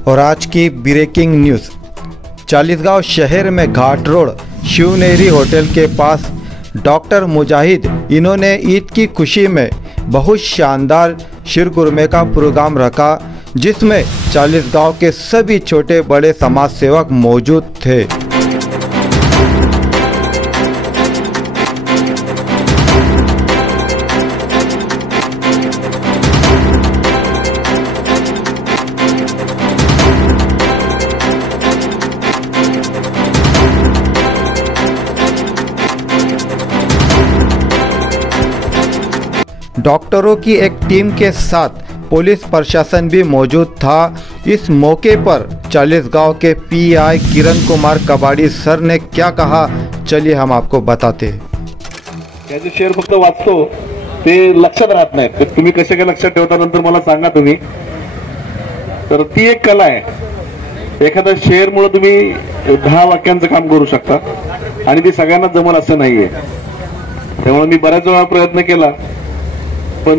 और आज की ब्रेकिंग न्यूज़। चालीसगांव शहर में घाट रोड शिवनेरी होटल के पास डॉक्टर मुजाहिद इन्होंने ईद की खुशी में बहुत शानदार शीरकुरमे का प्रोग्राम रखा, जिसमें चालीसगांव के सभी छोटे बड़े समाज सेवक मौजूद थे। डॉक्टरों की एक टीम के साथ पुलिस प्रशासन भी मौजूद था। इस मौके पर चालीसगांव के पीआई किरण कुमार कबाड़ी सर ने क्या कहा, चलिए हम आपको बताते हैं। त्याचे शेअर फक्त वाचतो ते लक्षात राहत नाही, तर तुम्ही कसे काय लक्षात ठेवता नंतर मला सांगा तुम्ही। तर ती एक कला आहे। एखादा शेअर मुळे तुम्ही 10 वाक्यांचं काम करू शकता आणि ती सगळ्यांना जमल असं नाहीये। त्यामुळे मी बऱ्याच वेळा प्रयत्न केला, पण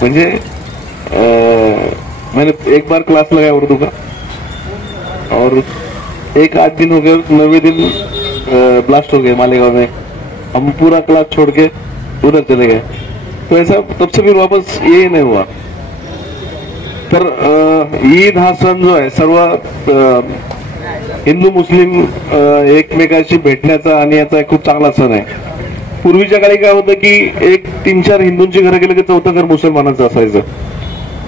म्हणजे मैंने एक बार क्लास लगाया उर्दू का और एक आध दिन हो गए, 9वें दिन ब्लास्ट हो गए मालेगांव में। हम पूरा क्लास छोड़ के उधर चले गए, तो ऐसा तब से फिर वापस ये नहीं हुआ। तर ईद हा सण जो आहे सर्व हिंदू मुस्लिम एकमेकांशी भेटण्याचा आणि याचा खूप चांगला सण आहे। पूर्वीच्या काळी काय होतं की एक 3-4 हिंदूंची घरं गेलं की 4थं घर मुसलमानांचं असायचं,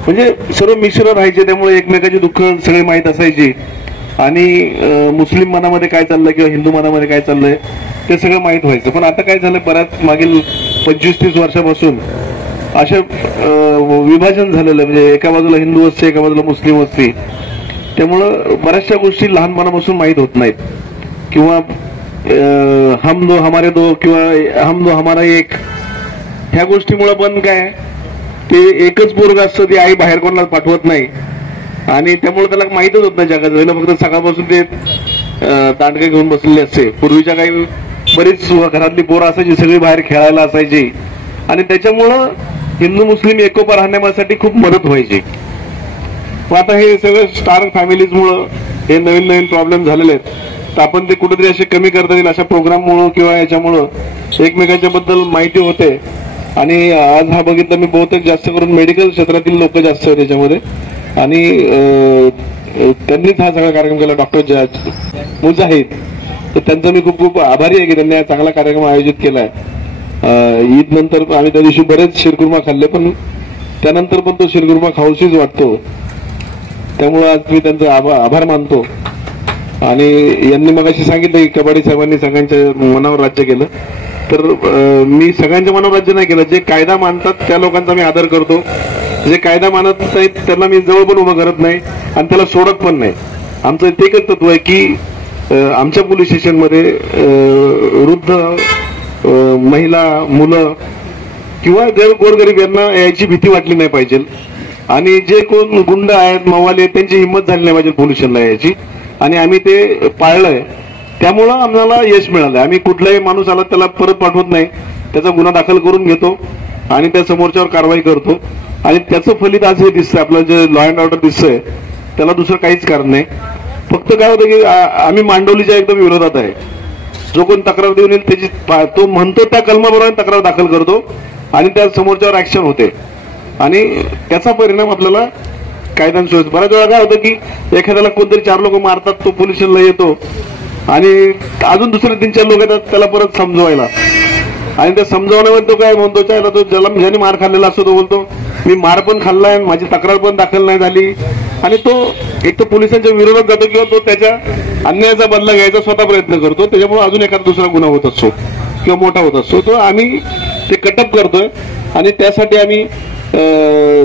म्हणजे सर्व मिश्र राहायचे, त्यामुळे एकमेकाची दुःख सगळी माहीत असायची आणि मुस्लिम मनामध्ये काय चाललंय किंवा हिंदू मनामध्ये काय चाललंय ते सगळं माहीत व्हायचं। पण आता काय झालं, बऱ्याच मागील 25-30 वर्षापासून असे विभाजन झालेलं, म्हणजे एका बाजूला हिंदू वस्ती एका बाजूला मुस्लिम वस्ती, त्यामुळं बऱ्याचशा गोष्टी लहानपणापासून माहीत होत नाहीत किंवा हम दो हमारे दो किंवा हम दो हमारा एक, ह्या गोष्टीमुळे पण काय ते एकच पोरग असतं, ती आई बाहेर कोणाला पाठवत नाही आणि त्यामुळे त्याला माहीतच होत नाही जगात वेळेला, फक्त सकाळपासून ते दांडके घेऊन बसलेले असते। पूर्वीच्या काही बरीच घरातली पोरं असायची, सगळी बाहेर खेळायला असायची आणि त्याच्यामुळं हिंदू मुस्लिम एकोपा राहण्यासाठी खूप मदत व्हायची। पण आता हे सगळं स्टार फॅमिलीजमुळं हे नवीन नवीन प्रॉब्लेम झालेले आहेत, तर आपण ते कुठेतरी असे कमी करता येईल अशा प्रोग्राममुळे किंवा याच्यामुळं एकमेकांच्या बद्दल माहिती होते। आणि आज हा बघितलं मी, बहुतेक जास्त करून मेडिकल क्षेत्रातील लोक जास्त आहेत याच्यामध्ये आणि त्यांनीच हा सगळा कार्यक्रम केला, डॉक्टर मुजाहिद, तर त्यांचा मी खूप खूप आभारी आहे की त्यांनी हा चांगला कार्यक्रम आयोजित केलाय। ईद नंतर आम्ही त्या दिवशी बरेच शीरकुर्मा खाल्ले, पण त्यानंतर पण तो शीरकुर्मा खाऊशीच वाटतो, त्यामुळे आज मी त्यांचा आभार मानतो। आणि यांनी मगाशी सांगितलं की कबाडी साहेबांनी सगळ्यांच्या मनावर राज्य केलं, तर मी सगळ्यांच्या मनावर राज्य नाही केलं। जे कायदा मानतात त्या लोकांचा मी आदर करतो, जे कायदा मानत नाहीत त्यांना मी जवळ पण उभं करत नाही आणि त्याला सोडत पण नाही। आमचं ते एकच तत्व आहे की आमच्या पोलीस स्टेशनमध्ये वृद्ध, महिला, मुलं किंवा गोरगरीब यांना यायची भीती वाटली नाही पाहिजे आणि जे कोण गुंड आहेत, मवाली आहेत, त्यांची हिंमत झाली नाही पाहिजे पोलीस स्टेशनला यायची, आणि आम्ही ते पाळलंय, त्यामुळं आम्हाला यश मिळालंय। आम्ही कुठलाही माणूस आला त्याला परत पाठवत नाही, त्याचा गुन्हा दाखल करून घेतो आणि त्या समोरच्यावर कारवाई करतो आणि त्याचं फलित आज हे दिसतंय, आपलं जे लॉ अँड ऑर्डर दिसतंय त्याला दुसरं काहीच कारण नाही। फक्त काय होतं की आम्ही मांडवलीच्या एकदम विरोधात आहे। जो कोण तक्रार देऊन येईल त्याची तो म्हणतो त्या कलमाबरोबर तक्रार दाखल करतो आणि त्या समोरच्यावर ऍक्शन होते आणि त्याचा परिणाम आपल्याला कायद्यानुसार। बऱ्याच वेळा काय होतं की एखाद्याला कोणतरी 4 लोक मारतात, तो पोलीस स्टेशनला येतो आणि अजून दुसरे 3-4 लोक येतात त्याला परत समजवायला, आणि त्या समजावण्यामध्ये तो काय म्हणतो, तो ज्याने मार खाल्लेला असतो तो बोलतो मी मार पण खाल्लाय, माझी तक्रार पण दाखल नाही झाली, आणि तो एक तर पोलिसांच्या विरोधात जातो किंवा तो त्याच्या अन्यायाचा बदला घ्यायचा स्वतः प्रयत्न करतो, त्याच्यामुळे अजून एखादा दुसरा गुन्हा होत असतो किंवा मोठा होत असतो। तो आम्ही ते कटअप करतोय आणि त्यासाठी आम्ही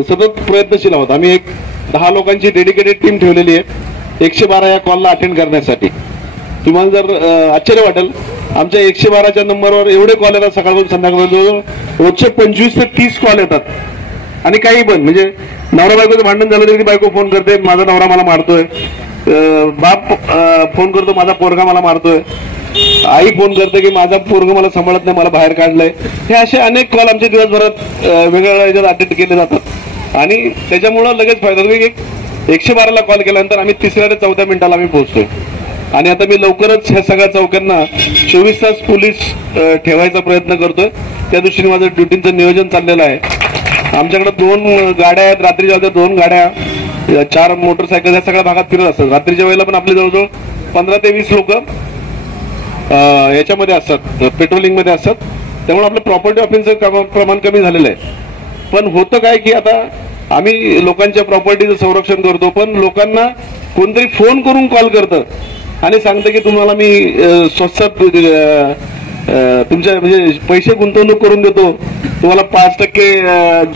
सतत प्रयत्नशील आहोत। आम्ही एक 10 लोकांची डेडिकेटेड टीम ठेवलेली आहे 112 या कॉलला अटेंड करण्यासाठी। तुम्हाला जर आश्चर्य वाटेल, आमच्या 112च्या नंबरवर एवढे कॉल येतात सकाळपासून संध्याकाळपर्यंत, रोजचे 25 ते 30 कॉल येतात आणि काही पण, म्हणजे नवरा बायकोचं भांडण झालं तरी बायको फोन करते माझा नवरा मला मारतोय, बाप फोन करतो माझा पोरगा मला मारतोय, आई फोन करते की माझा पोरगा मला सांभाळत नाही, मला बाहेर काढलंय। हे असे अनेक कॉल आमच्या दिवसभरात वेगवेगळ्या याच्यात अटेंड केले जातात आणि त्याच्यामुळं लगेच फायदा होतो की 112ला कॉल केल्यानंतर आम्ही 3 ते 4 मिनिटाला आम्ही पोहोचतोय. आणि आता मी लवकरच ह्या सगळ्या चौक्यांना 24 तास पोलीस ठेवायचा प्रयत्न करतोय. त्या दृष्टीने माझं ड्युटीचं नियोजन चाललेलं आहे. आमच्याकडे 2 गाड्या आहेत, रात्रीच्या 2 गाड्या, 4 मोटरसायकल या सगळ्या भागात फिरत असतात. रात्रीच्या वेळेला पण आपले जवळजवळ 15 ते 20 लोक याच्यामध्ये असतात, पेट्रोलिंग मध्ये असतात. त्यामुळे आपलं प्रॉपर्टी ऑफेन्सचं प्रमाण कमी झालेलं आहे. पण होतं काय की आता आम्ही लोकांच्या प्रॉपर्टीचं संरक्षण करतो, पण लोकांना कोणतरी फोन करून कॉल करतं आणि सांगतं की तुम्हाला मी स्वस्तात तुमच्या म्हणजे पैसे गुंतवणूक करून देतो, तुम्हाला 5%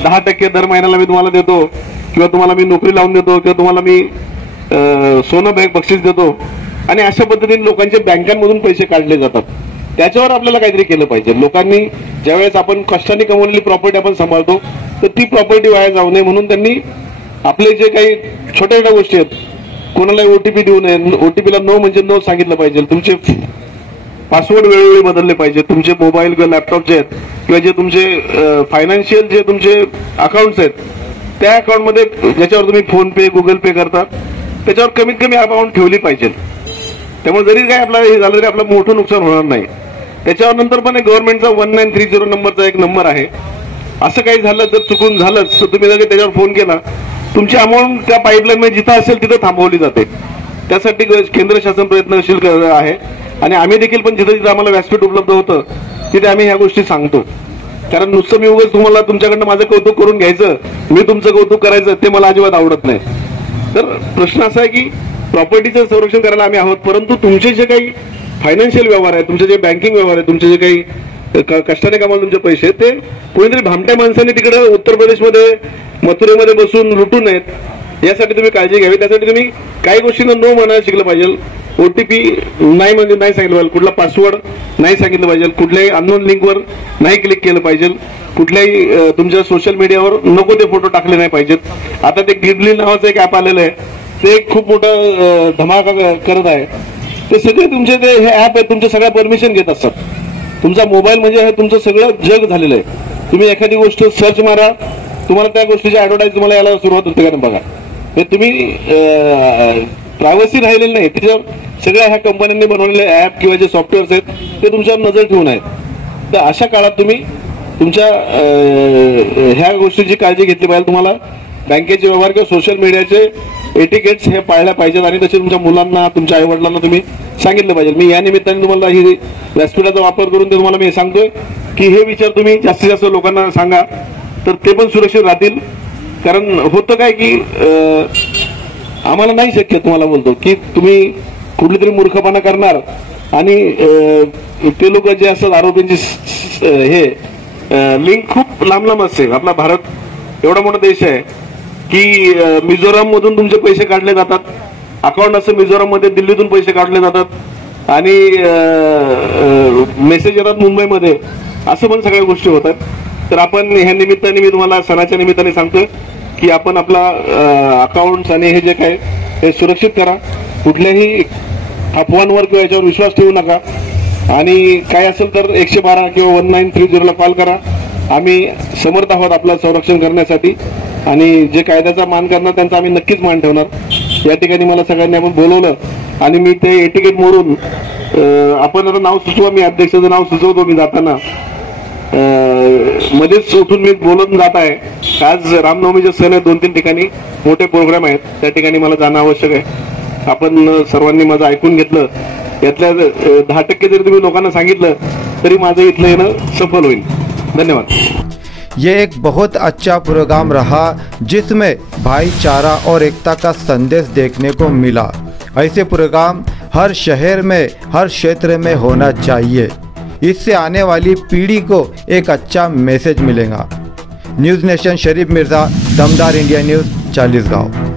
10% दर महिन्याला मी तुम्हाला देतो, किंवा तुम्हाला मी नोकरी लावून देतो, किंवा तुम्हाला मी सोनं बक्षीस देतो. आणि अशा पद्धतीने लोकांच्या बँकांमधून पैसे काढले जातात. त्याच्यावर आपल्याला काहीतरी केलं पाहिजे. लोकांनी ज्यावेळेस आपण कष्टाने कमवलेली प्रॉपर्टी आपण सांभाळतो, तर ती प्रॉपर्टी वाया जाऊ नये म्हणून त्यांनी आपले जे काही छोट्या छोट्या गोष्टी आहेत, कोणाला ओटीपी देऊ नये, ओटीपीला नो म्हणजे नो सांगितलं पाहिजे, तुमचे पासवर्ड वेळोवेळी बदलले पाहिजे, तुमचे मोबाईल किंवा लॅपटॉप जे आहेत किंवा जे तुमचे फायनान्शियल जे तुमचे अकाउंट्स आहेत, त्या अकाउंटमध्ये ज्याच्यावर तुम्ही फोन पे गुगल पे करता त्याच्यावर कमीत कमी अकाउंट ठेवली पाहिजे. त्यामुळे जरी काय आपलं हे झालं तरी आपलं मोठं नुकसान होणार नाही. त्याच्यावर नंतर पण गव्हर्नमेंटचा 1930 नंबरचा एक नंबर आहे. असं काही झालं, जर चुकून झालंच तर तुम्ही जर त्याच्यावर फोन केला, तुमची अमाऊंट त्या पाईपलाईन मध्ये जिथं असेल तिथं थांबवली जाते. त्यासाठी केंद्र शासन प्रयत्नशील आहे. आणि आम्ही देखील पण जिथं जिथं आम्हाला व्यासपीठ उपलब्ध होतं तिथे आम्ही ह्या गोष्टी सांगतो. कारण नुसतं मी उगाच तुम्हाला तुमच्याकडनं माझं कौतुक करून घ्यायचं, मी तुमचं कौतुक करायचं, ते मला अजिबात आवडत नाही. तर प्रश्न असा आहे की प्रॉपर्टीचं संरक्षण करायला आम्ही आहोत, परंतु तुमचे जे काही फायनान्शियल व्यवहार आहे, तुमचे जे बँकिंग व्यवहार आहे, तुमचे जे काही कष्टाने कमावले तुमचे पैसे, ते कोणीतरी भामट्या माणसाने तिकडे उत्तर प्रदेशमध्ये मथुरेमध्ये बसून लुटू नयेत, यासाठी तुम्ही काळजी घ्यावी. त्यासाठी तुम्ही काही गोष्टींना नो म्हणायला शिकलं पाहिजे. ओटीपी नाही म्हणजे नाही सांगितलं पाहिजे, कुठला पासवर्ड नाही सांगितलं पाहिजे, कुठल्याही अननोन लिंकवर नाही क्लिक केलं पाहिजे, कुठल्याही तुमच्या सोशल मीडियावर नको ते फोटो टाकले नाही पाहिजेत. आता ते गिडली नावाचं एक ऍप आलेलं आहे, ते खूप मोठा धमाका करत आहे. ते सगळे तुमचे ते हे ऍप आहेत, तुमच्या सगळ्या परमिशन घेत असतात. तुमचा मोबाईल म्हणजे हे तुमचं सगळं जग झालेलं आहे. तुम्ही एखादी गोष्ट सर्च मारा, तुम्हाला त्या गोष्टीची ऍडव्हर्टाईज तुम्हाला यायला सुरुवात होते का बघा. हे तुम्ही प्रायव्हसी राहिलेली नाही, त्याच्यावर सगळ्या ह्या कंपन्यांनी बनवलेले ऍप किंवा जे सॉफ्टवेअर्स आहेत ते तुमच्यावर नजर ठेवून आहेत. तर अशा काळात तुम्ही तुमच्या ह्या गोष्टीची काळजी घेतली पाहिजे. तुम्हाला बँकेचे व्यवहार किंवा सोशल मीडियाचे एटिकेट्स हे पाळल्या पाहिजेत आणि तसे तुमच्या मुलांना, तुमच्या आई वडिलांना तुम्ही सांगितलं पाहिजे. मी या निमित्ताने तुम्हाला ही व्यासपीठाचा वापर करून ते तुम्हाला मी सांगतोय की हे विचार तुम्ही जास्तीत जास्त लोकांना सांगा, तर ते पण सुरक्षित राहतील. कारण होतं काय की आम्हाला नाही शक्य, तुम्हाला बोलतो की तुम्ही कुठली तरी मूर्खपणा करणार आणि ते लोक जे असतात आरोपींची हे लिंक खूप लांब लांब असते. आपला भारत एवढा मोठा देश आहे की मिझोराम मधून तुमचे पैसे काढले जातात, अकाउंट असं मिझोराम मध्ये दिल्लीतून पैसे काढले जातात आणि मेसेज येतात मुंबईमध्ये, असं पण सगळ्या गोष्टी होतात. तर आपण ह्या निमित्ताने मी तुम्हाला सणाच्या निमित्ताने सांगतोय की आपण आपला अकाउंट आणि हे जे काय हे सुरक्षित करा. कुठल्याही अफवांवर किंवा याच्यावर विश्वास ठेवू नका आणि काय असेल तर 112 किंवा 1930 कॉल करा. आम्ही समर्थ आहोत आपलं संरक्षण करण्यासाठी आणि जे कायद्याचा मान करणार त्यांचा आम्ही नक्कीच मान ठेवणार. या ठिकाणी मला सगळ्यांनी आपण बोलवलं आणि मी ते एटिकेट मोडून आपण आता नाव सुचवा, मी अध्यक्षाचं नाव सुचवतो. मी जाताना मध्येच उठून मी बोलून जात आहे. आज रामनवमीचे सण आहे, 2-3 ठिकाणी मोठे प्रोग्राम आहेत, त्या ठिकाणी मला जाणं आवश्यक आहे. आपण सर्वांनी माझं ऐकून घेतलं, यातल्या 10% जरी तुम्ही लोकांना सांगितलं तरी माझं इथलं येणं सफल होईल. धन्यवाद. ये एक बहुत अच्छा प्रोग्राम रहा जिसमें भाईचारा और एकता का संदेश देखने को मिला। ऐसे प्रोग्राम हर शहर में, हर क्षेत्र में होना चाहिए। इससे आने वाली पीढ़ी को एक अच्छा मैसेज मिलेगा। न्यूज़ नेशन, शरीफ मिर्ज़ा, दमदार इंडिया न्यूज़, चालीसगांव।